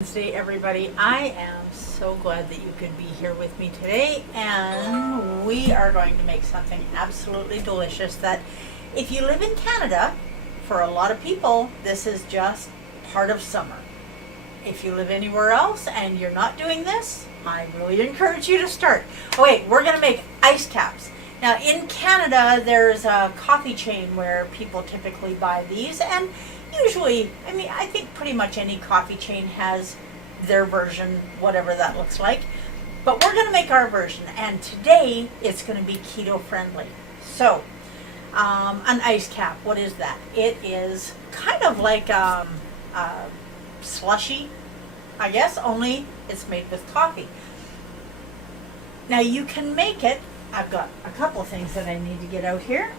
Wednesday, everybody. I am so glad that you could be here with me today, and we are going to make something absolutely delicious that if you live in Canada, for a lot of people, this is just part of summer. If you live anywhere else and you're not doing this, I really encourage you to start. Okay, we're going to make ice caps. Now, in Canada, there's a coffee chain where people typically buy these, and usually, I think pretty much any coffee chain has their version, whatever that looks like. But we're going to make our version, and today it's going to be keto friendly. So, an ice cap, what is that? It is kind of like a slushy, I guess, only it's made with coffee. Now, you can make it. I've got a couple of things that I need to get out here.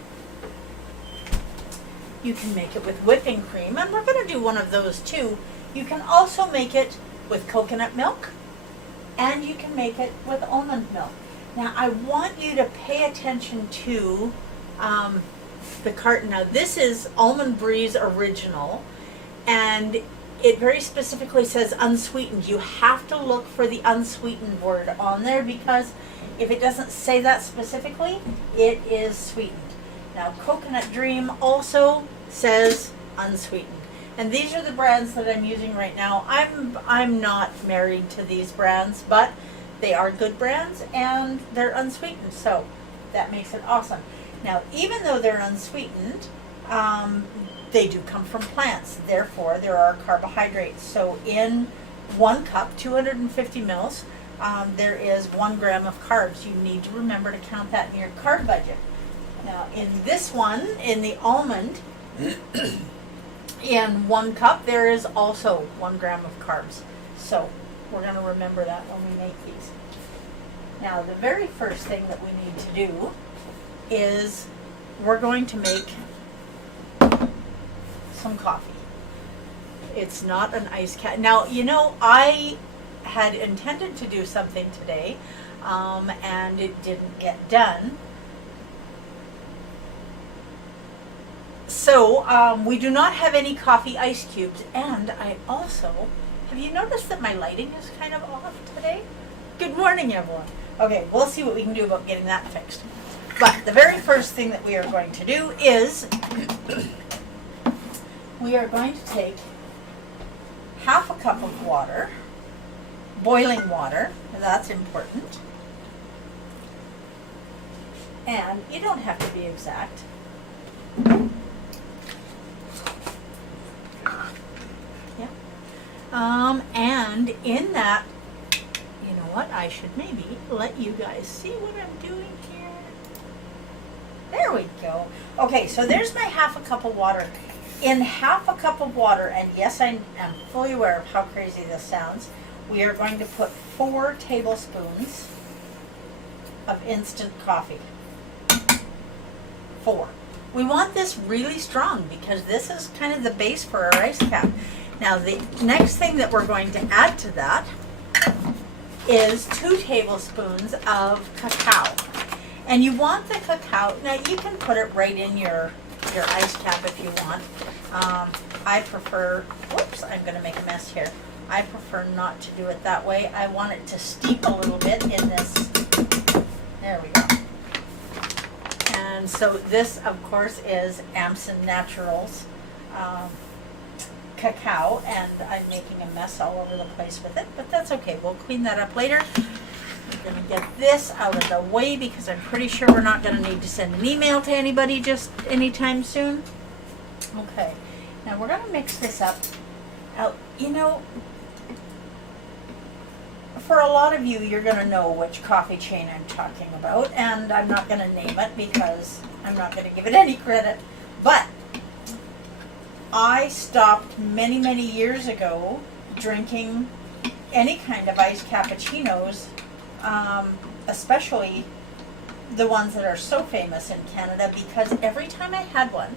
You can make it with whipping cream, and we're going to do one of those too. You can also make it with coconut milk, and you can make it with almond milk. Now, I want you to pay attention to the carton. Now, this is Almond Breeze Original, and it very specifically says unsweetened. You have to look for the unsweetened word on there, because if it doesn't say that specifically, it is sweetened. Now, Coconut Dream also says unsweetened. And these are the brands that I'm using right now. I'm not married to these brands, but they are good brands and they're unsweetened. So that makes it awesome. Now, even though they're unsweetened, they do come from plants. Therefore, there are carbohydrates. So in 1 cup, 250 mils, there is 1 gram of carbs. You need to remember to count that in your carb budget. Now, in this one, in the almond, in 1 cup, there is also 1 gram of carbs. So we're going to remember that when we make these. Now, the very first thing that we need to do is we're going to make some coffee. It's not an ice cap. Now, I had intended to do something today, and it didn't get done. So, we do not have any coffee ice cubes, and I also, have you noticed that my lighting is kind of off today? Good morning, everyone. Okay, we'll see what we can do about getting that fixed. But the very first thing that we are going to do is, we are going to take half a cup of water, boiling water, and that's important. And you don't have to be exact. And in that, you know what, I should maybe let you guys see what I'm doing here. There we go. Okay, so there's my half a cup of water. In half a cup of water, and yes, I am fully aware of how crazy this sounds, we are going to put 4 tablespoons of instant coffee. 4. We want this really strong because this is kind of the base for our ice cap. Now, the next thing that we're going to add to that is 2 tablespoons of cacao. And you want the cacao, now you can put it right in your ice cap if you want. I prefer, whoops, I'm going to make a mess here. I prefer not to do it that way. I want it to steep a little bit in this. There we go. And so this, of course, is Amson Naturals cacao, and I'm making a mess all over the place with it, but that's okay. We'll clean that up later. We're going to get this out of the way because I'm pretty sure we're not going to need to send an email to anybody just anytime soon. Okay, now we're going to mix this up. Now, for a lot of you, you're going to know which coffee chain I'm talking about, and I'm not going to name it because I'm not going to give it any credit, but I stopped many, many years ago drinking any kind of iced cappuccinos, especially the ones that are so famous in Canada, because every time I had one,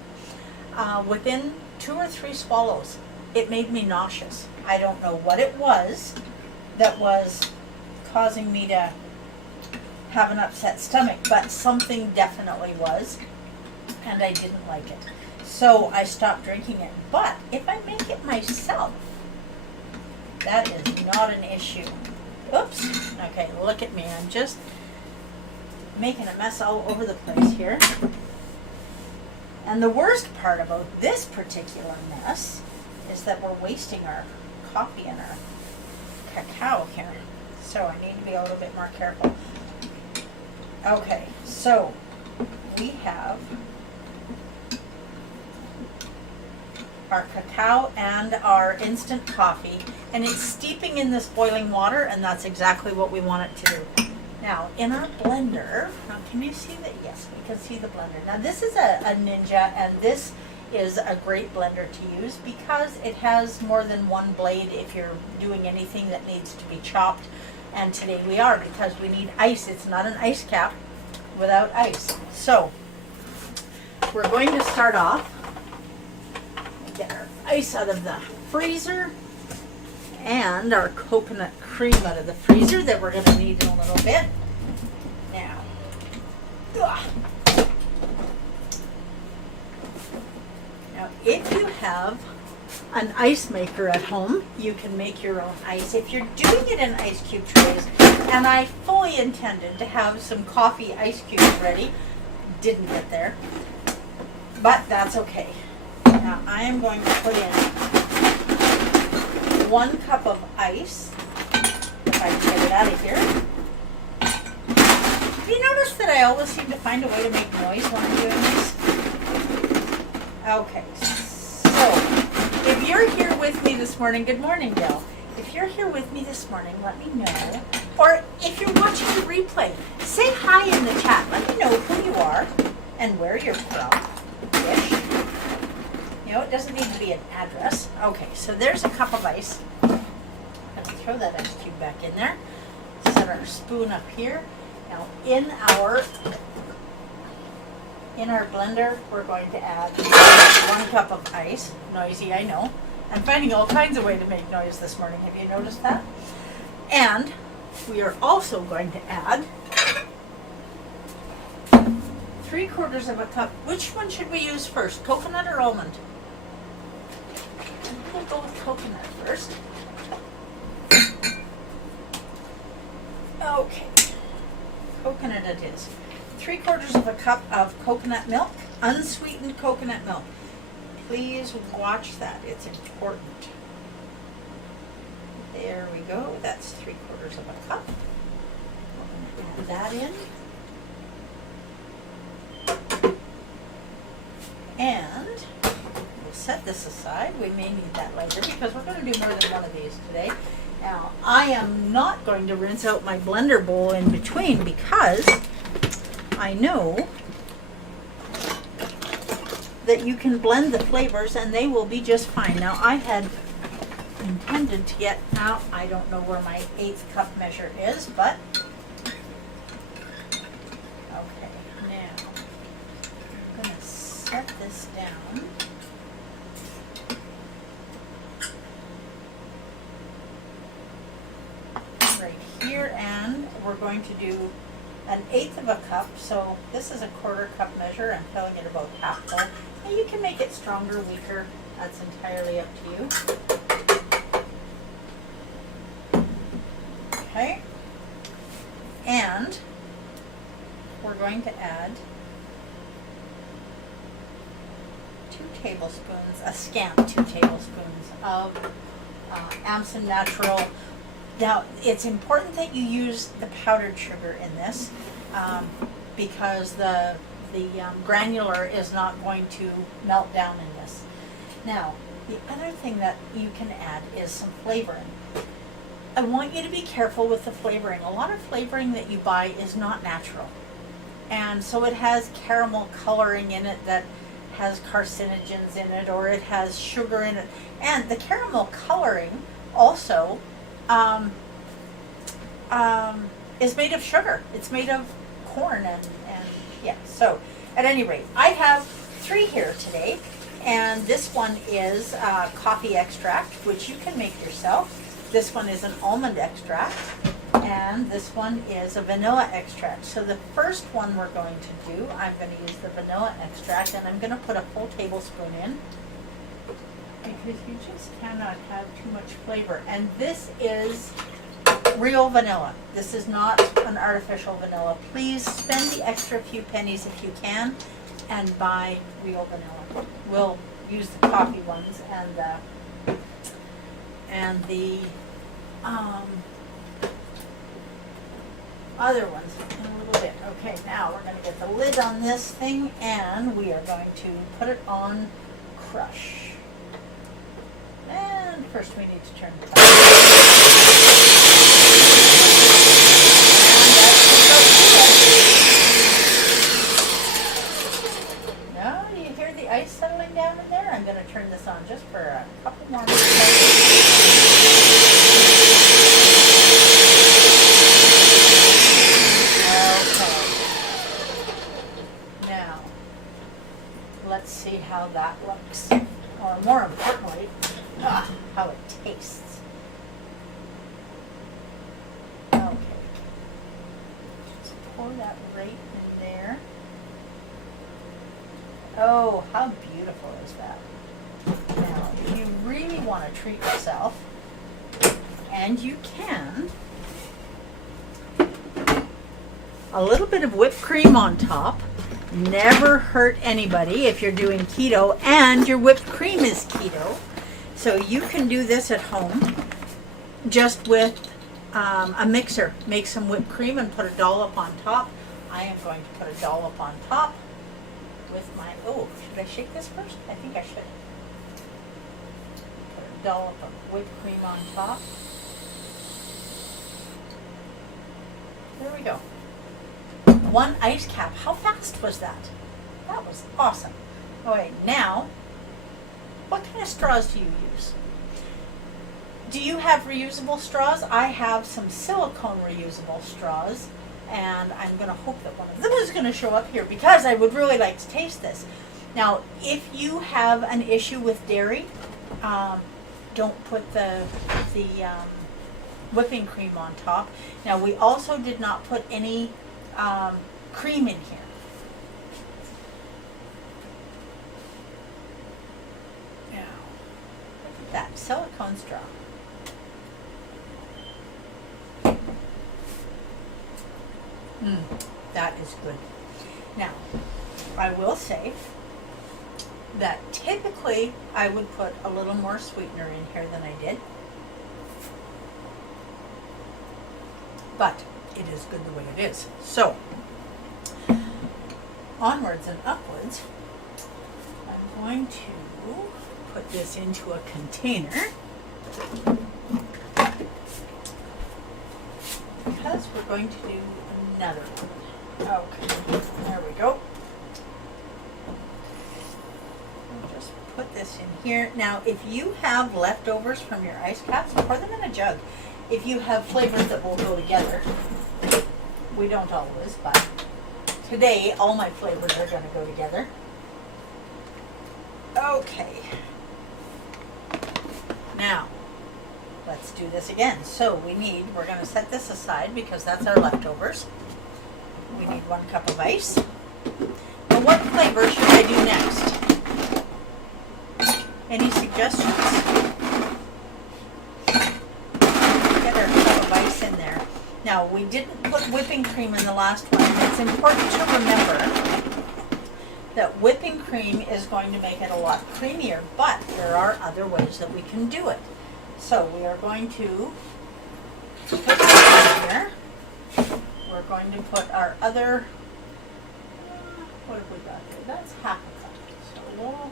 within 2 or 3 swallows, it made me nauseous. I don't know what it was that was causing me to have an upset stomach, but something definitely was, and I didn't like it. So I stopped drinking it. But if I make it myself, That is not an issue. Oops. Okay, look at me. I'm just making a mess all over the place here. And the worst part about this particular mess is that we're wasting our coffee and our cacao here. So I need to be a little bit more careful. Okay, so we have our cacao and our instant coffee, and it's steeping in this boiling water, and that's exactly what we want it to do. Now, in our blender, now can you see that? Yes, we can see the blender. Now, this is a Ninja, and this is a great blender to use because it has more than one blade if you're doing anything that needs to be chopped. And today we are, because we need ice. It's not an ice cap without ice. So, we're going to start off. Get our ice out of the freezer and our coconut cream out of the freezer that we're going to need in a little bit. Now, if you have an ice maker at home, you can make your own ice. If you're doing it in ice cube trays, and I fully intended to have some coffee ice cubes ready, didn't get there, but that's okay. Now I am going to put in 1 cup of ice, if I can get it out of here. Have you noticed that I always seem to find a way to make noise when I'm doing this? Okay, so if you're here with me this morning, good morning, Bill. If you're here with me this morning, let me know. Or if you're watching the replay, say hi in the chat. Let me know who you are and where you're from. Ish. You know, it doesn't need to be an address. Okay, so there's a cup of ice. I'm going to throw that ice cube back in there. Set our spoon up here. Now, in our blender, we're going to add 1 cup of ice. Noisy, I know. I'm finding all kinds of ways to make noise this morning. Have you noticed that? And we are also going to add 3/4 of a cup. Which one should we use first, coconut or almond? We'll go with coconut first. Okay, coconut it is. 3/4 of a cup of coconut milk, unsweetened coconut milk. Please watch that, it's important. There we go, that's 3/4 of a cup. Add that in. And we'll set this aside. We may need that later because we're going to do more than one of these today. Now, I am not going to rinse out my blender bowl in between because I know that you can blend the flavors and they will be just fine. Now, I had intended to get out, I don't know where my 1/8 cup measure is, but okay, now I'm going to set this down. Right here, and we're going to do 1/8 of a cup, so this is a 1/4 cup measure. I'm filling it about half full. Now you can make it stronger, weaker, that's entirely up to you. Okay, and we're going to add 2 tablespoons, a scant 2 tablespoons of Amson Natural. Now, it's important that you use the powdered sugar in this because the granular is not going to melt down in this. Now, the other thing that you can add is some flavoring. I want you to be careful with the flavoring. A lot of flavoring that you buy is not natural. And so it has caramel coloring in it that has carcinogens in it, or it has sugar in it. And the caramel coloring also is made of sugar. It's made of corn and yeah. So at any rate, I have 3 here today, and this one is coffee extract, which you can make yourself. This one is an almond extract, and this one is a vanilla extract. So the first one we're going to do, I'm going to use the vanilla extract, and I'm going to put a full tablespoon in. because you just cannot have too much flavor. And this is real vanilla. This is not an artificial vanilla. Please spend the extra few pennies if you can and buy real vanilla. We'll use the coffee ones and the other ones in a little bit. Okay, now we're going to get the lid on this thing and we are going to put it on crush. And first we need to turn the top. Now, do you hear the ice settling down in there? I'm going to turn this on just for a couple more minutes. Let's see how that looks, or more importantly, how it tastes. Okay, just pour that right in there. Oh, how beautiful is that? Now, if you really want to treat yourself, and you can, a little bit of whipped cream on top. Never hurt anybody if you're doing keto and your whipped cream is keto. So you can do this at home just with a mixer. Make some whipped cream and put a dollop on top. I am going to put a dollop on top with my, oh, should I shake this first? I think I should. Put a dollop of whipped cream on top. There we go. 1 ice cap. How fast was that? That was awesome. All right, now, what kind of straws do you use? Do you have reusable straws? I have some silicone reusable straws, and I'm going to hope that one of them is going to show up here because I would really like to taste this. Now, if you have an issue with dairy, don't put the whipping cream on top. Now, we also did not put any cream in here. Now, look at that silicone straw. That is good. Now, I will say that typically I would put a little more sweetener in here than I did. But it is good the way it is. So, onwards and upwards, I'm going to put this into a container because we're going to do another one. Okay, there we go. I'll just put this in here. Now, if you have leftovers from your ice caps, pour them in a jug. If you have flavors that will go together, we don't always, but today all my flavors are going to go together. Okay. Now, let's do this again. So we're going to set this aside because that's our leftovers. We need 1 cup of ice. Now, what flavor should I do next? Any suggestions? Now, we didn't put whipping cream in the last one. It's important to remember that whipping cream is going to make it a lot creamier, but there are other ways that we can do it. So we are going to put this in here. We're going to put our other, what have we got here? That's half a cup. So we'll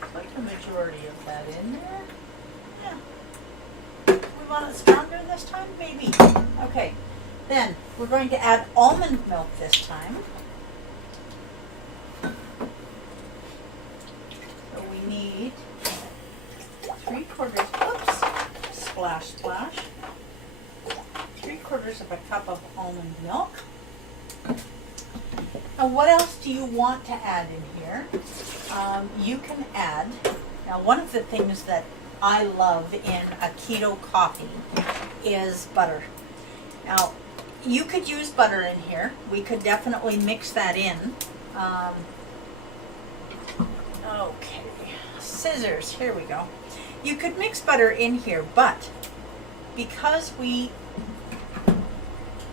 put the majority of that in there. Yeah. We want it stronger this time? Maybe. Okay. Then we're going to add almond milk this time. So we need 3/4, oops, splash, splash. 3/4 of a cup of almond milk. Now, what else do you want to add in here? You can add, now one of the things that I love in a keto coffee is butter. Now, you could use butter in here. We could definitely mix that in. Okay, scissors. Here we go. You could mix butter in here, but because we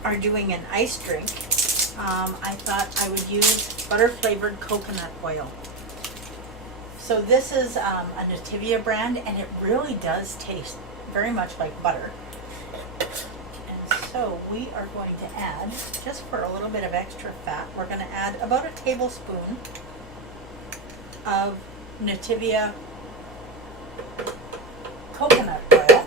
are doing an ice drink, I thought I would use butter flavored coconut oil. So this is a Nativia brand, and it really does taste very much like butter. And so we are going to add, just for a little bit of extra fat, we're going to add about a tablespoon of Nativia coconut oil.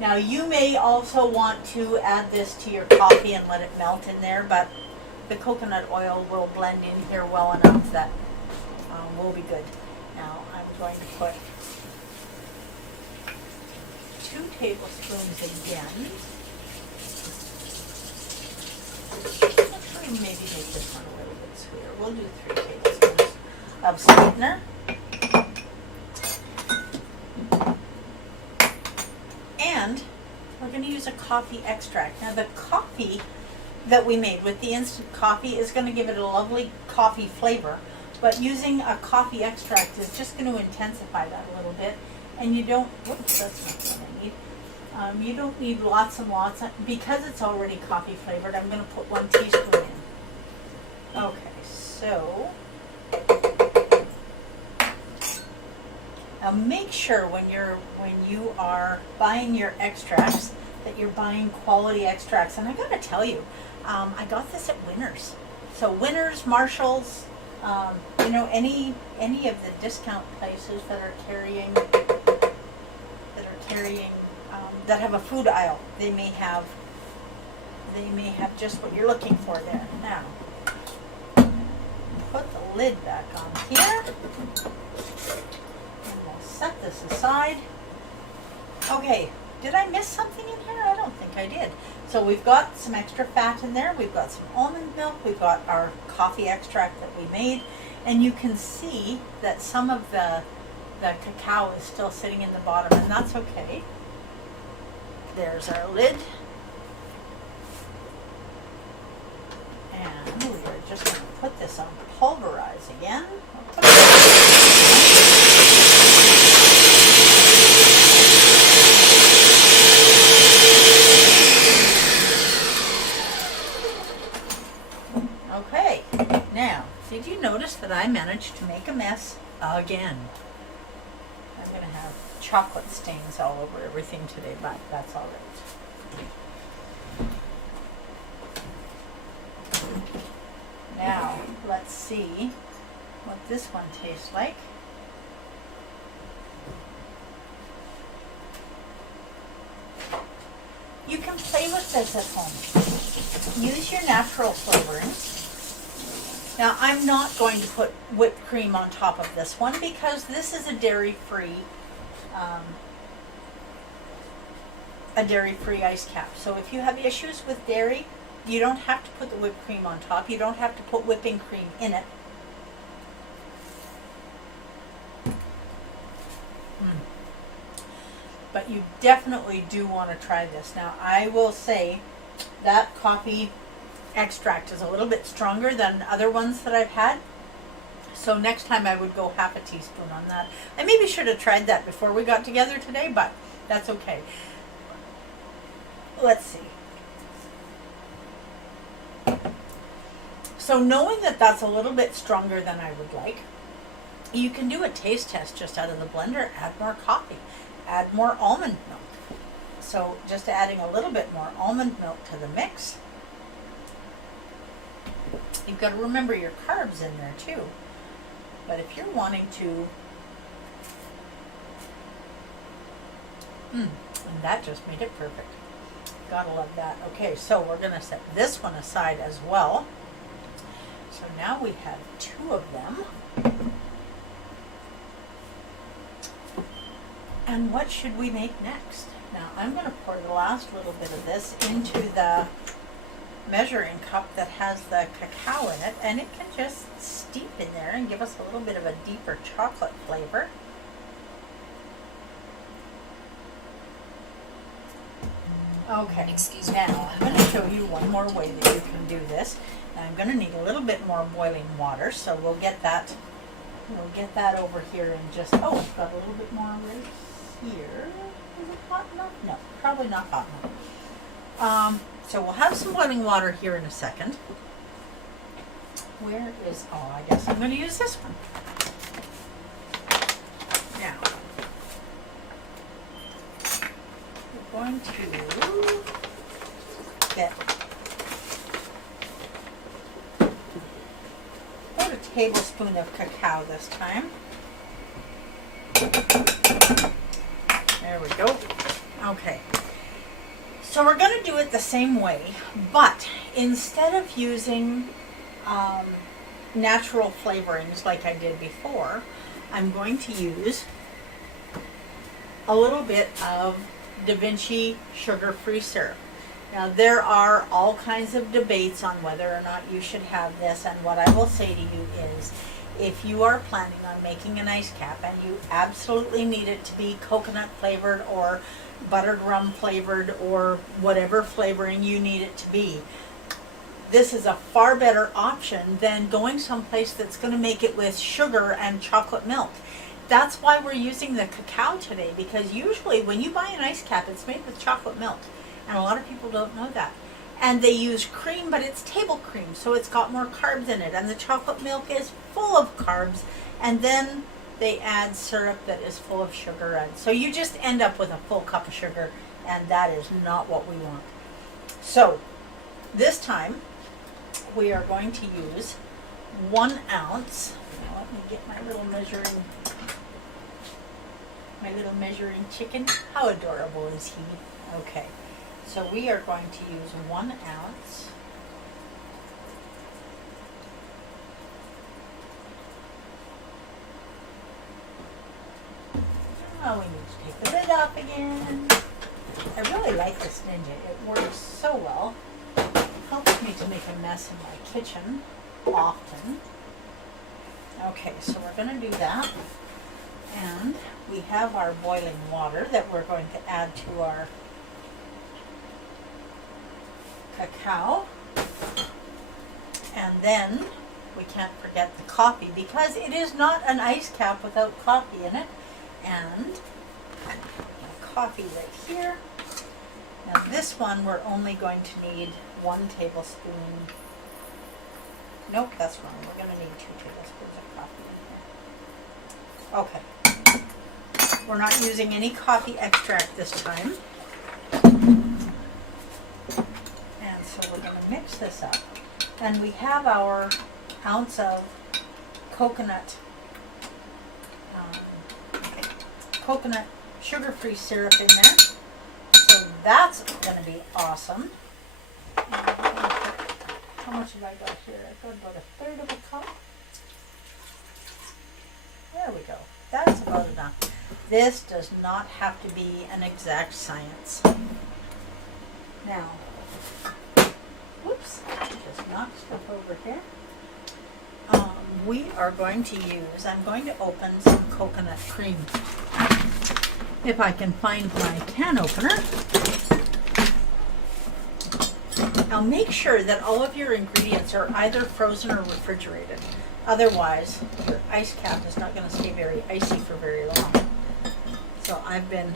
Now you may also want to add this to your coffee and let it melt in there, but the coconut oil will blend in here well enough that will be good. Now I'm going to put 2 tablespoons again. Actually, maybe make this one a little bit sweeter. We'll do 3 tablespoons of sweetener. And we're going to use a coffee extract. Now the coffee that we made with the instant coffee is going to give it a lovely coffee flavor, but using a coffee extract is just going to intensify that a little bit. And you don't, whoops, that's not what I need. You don't need lots and lots, because it's already coffee flavored. I'm going to put 1 teaspoon in. Okay, so now make sure when you are buying your extracts that you're buying quality extracts. And I got to tell you, I got this at Winners. So Winners, Marshalls, you know, any of the discount places that are carrying that have a food aisle, they may have just what you're looking for there. Now, put the lid back on here, and we'll set this aside. Okay, did I miss something in here? I don't think I did. So we've got some extra fat in there, we've got some almond milk, we've got our coffee extract that we made, and you can see that some of the cacao is still sitting in the bottom, and that's okay. There's our lid. And we are just going to put this on pulverize again. Okay, now, did you notice that I managed to make a mess again? I'm going to have chocolate stains all over everything today, but that's all right. Now, let's see what this one tastes like. You can play with this at home. Use your natural flavorings. Now, I'm not going to put whipped cream on top of this one because this is a dairy-free ice cap. So if you have issues with dairy, you don't have to put the whipped cream on top. You don't have to put whipping cream in it. But you definitely do want to try this. Now, I will say that coffee extract is a little bit stronger than other ones that I've had. So next time I would go half a teaspoon on that. I maybe should have tried that before we got together today, but that's okay. Let's see. So knowing that that's a little bit stronger than I would like, you can do a taste test just out of the blender. Add more coffee. Add more almond milk. So just adding a little bit more almond milk to the mix. You've got to remember your carbs in there too. But if you're wanting to, and that just made it perfect. Gotta love that. Okay, so we're going to set this one aside as well. So now we have 2 of them. And what should we make next? Now I'm going to pour the last little bit of this into the measuring cup that has the cacao in it, and it can just steep in there and give us a little bit of a deeper chocolate flavor. Okay, excuse me. Now I'm going to show you one more way that you can do this. Now I'm going to need a little bit more boiling water, so we'll get that We'll get that over here and just, oh, I've got a little bit more right here. Is it hot enough? No, probably not hot enough. So we'll have some boiling water here in a second. Where is, oh, I guess I'm going to use this one. Now, we're going to get about a tablespoon of cacao this time. There we go. Okay. So we're going to do it the same way, but instead of using natural flavorings like I did before, I'm going to use a little bit of Da Vinci sugar-free syrup. Now there are all kinds of debates on whether or not you should have this, and what I will say to you is, if you are planning on making an ice cap and you absolutely need it to be coconut flavored or buttered rum flavored or whatever flavoring you need it to be, this is a far better option than going someplace that's going to make it with sugar and chocolate milk. That's why we're using the cacao today, because usually when you buy an ice cap, it's made with chocolate milk, and a lot of people don't know that. And they use cream, but it's table cream, so it's got more carbs in it, and the chocolate milk is full of carbs, and then they add syrup that is full of sugar, and so you just end up with a full cup of sugar, and that is not what we want. So this time we are going to use 1 ounce. Now let me get my little measuring chicken. How adorable is he? Okay, so we are going to use 1 ounce Oh, we need to take the lid off again. I really like this Ninja. It works so well. It helps me to make a mess in my kitchen often. Okay, so we're going to do that. And we have our boiling water that we're going to add to our cacao. And then we can't forget the coffee, because it is not an ice cap without coffee in it. And my coffee right here. Now this one we're only going to need 1 tablespoon. Nope, that's wrong. We're going to need 2 tablespoons of coffee in here. Okay. We're not using any coffee extract this time. And so we're going to mix this up. And we have our ounce of coconut sugar-free syrup in there. So that's going to be awesome. And how much have I got here? I've got about 1/3 of a cup. There we go. That's about enough. This does not have to be an exact science. Now, whoops, I just knocked stuff over here. We are going to use, I'm going to open some coconut cream. If I can find my can opener. Now make sure that all of your ingredients are either frozen or refrigerated. Otherwise, your ice cap is not going to stay very icy for very long. So I've been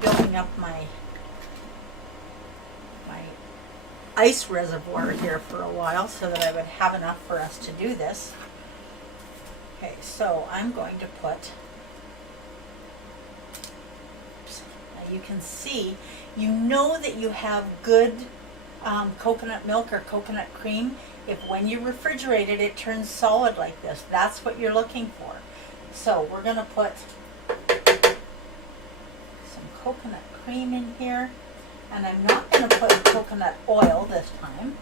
building up my ice reservoir here for a while so that I would have enough for us to do this. Okay, so I'm going to put, now you can see, you know that you have good coconut milk or coconut cream if when you refrigerate it, it turns solid like this. That's what you're looking for. So we're going to put some coconut cream in here. And I'm not going to put coconut oil this time.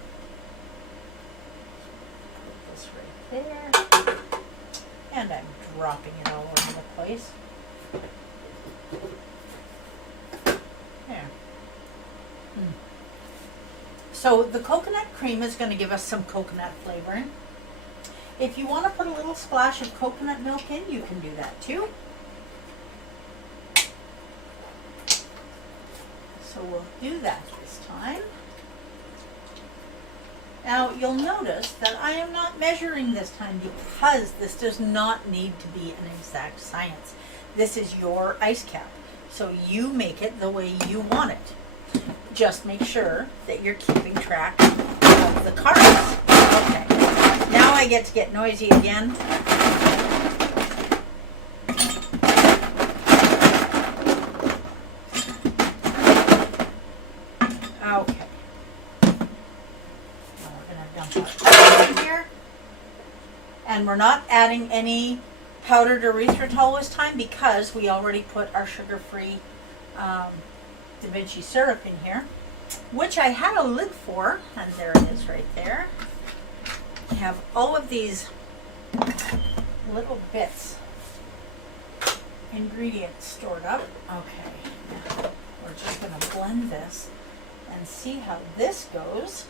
Put this right there. And I'm dropping it all over the place. There. So the coconut cream is going to give us some coconut flavoring. If you want to put a little splash of coconut milk in, you can do that too. So we'll do that this time. Now you'll notice that I am not measuring this time because this does not need to be an exact science. This is your ice cap, so you make it the way you want it. Just make sure that you're keeping track of the carbs. Okay, now I get to get noisy again. Okay. Now we're going to dump our in here. And we're not adding any powdered erythritol this time because we already put our sugar-free Da Vinci syrup in here, which I had a lid for, and there it is right there. I have all of these little bits, ingredients stored up. Okay, now we're just going to blend this and see how this goes.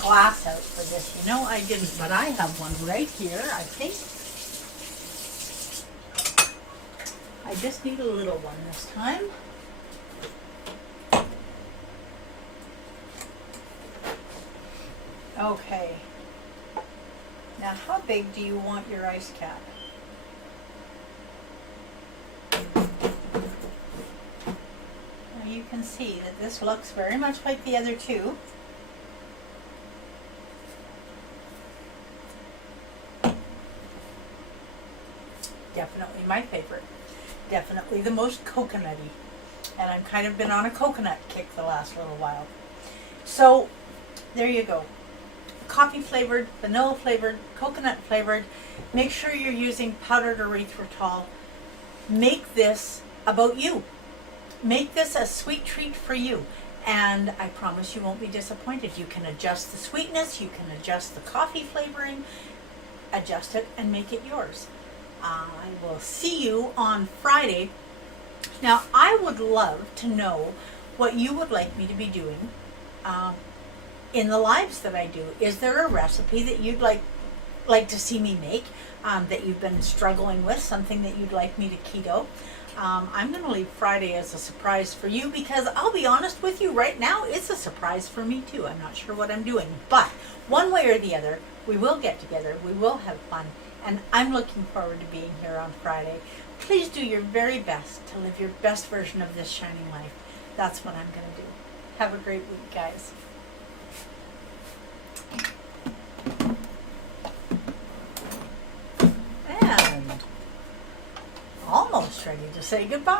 Glass out for this. You know I didn't, but I have one right here, I think. I just need a little one this time. Okay. Now how big do you want your ice cap? Now you can see that this looks very much like the other two. Definitely my favorite. Definitely the most coconutty. And I've kind of been on a coconut kick the last little while. So, there you go. Coffee flavored, vanilla flavored, coconut flavored. Make sure you're using powdered erythritol. Make this about you. Make this a sweet treat for you. And I promise you won't be disappointed. You can adjust the sweetness, you can adjust the coffee flavoring, adjust it and make it yours. I will see you on Friday. Now, I would love to know what you would like me to be doing in the lives that I do. Is there a recipe that you'd like to see me make that you've been struggling with, something that you'd like me to keto? I'm going to leave Friday as a surprise for you because I'll be honest with you, right now it's a surprise for me too. I'm not sure what I'm doing, but one way or the other, we will get together, we will have fun. And I'm looking forward to being here on Friday. Please do your very best to live your best version of this shining life. That's what I'm going to do. Have a great week, guys. And almost ready to say goodbye.